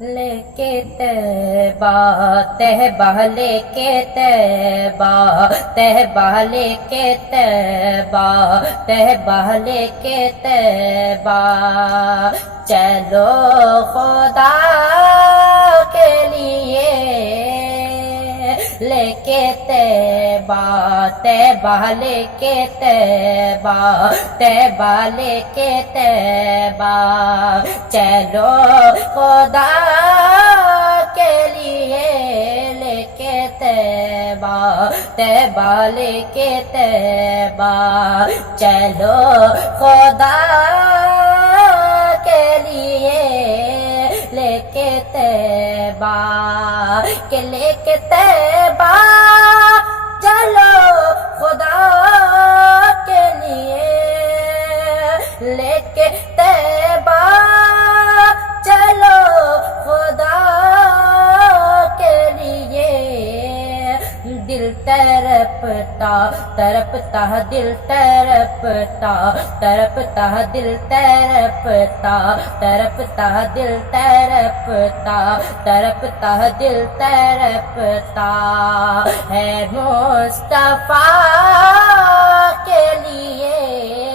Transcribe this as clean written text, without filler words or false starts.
لے کے طیبہ طیبہ لے کے طیبہ طیبہ لے کے طیبہ طیبہ لے کے طیبہ چلو خدا کے لیے لے کے طیبہ طیبہ لے کے طیبہ طیبہ لے کے طیبہ چلو خدا کے لیے لے کے طیبہ طیبہ لے کے طیبہ چلو خدا کے لیے لے کے طیبہ کہ لے کے طیبہ چلو خدا کے لیے لے کے طیبہ چلو خدا کے لیے دل تڑپتا تڑپتا دل تڑپتا تڑپتا دل تڑپتا تڑپتا دل تڑپتا تڑپتا دل تڑپتا ہے مصطفیٰ کے لیے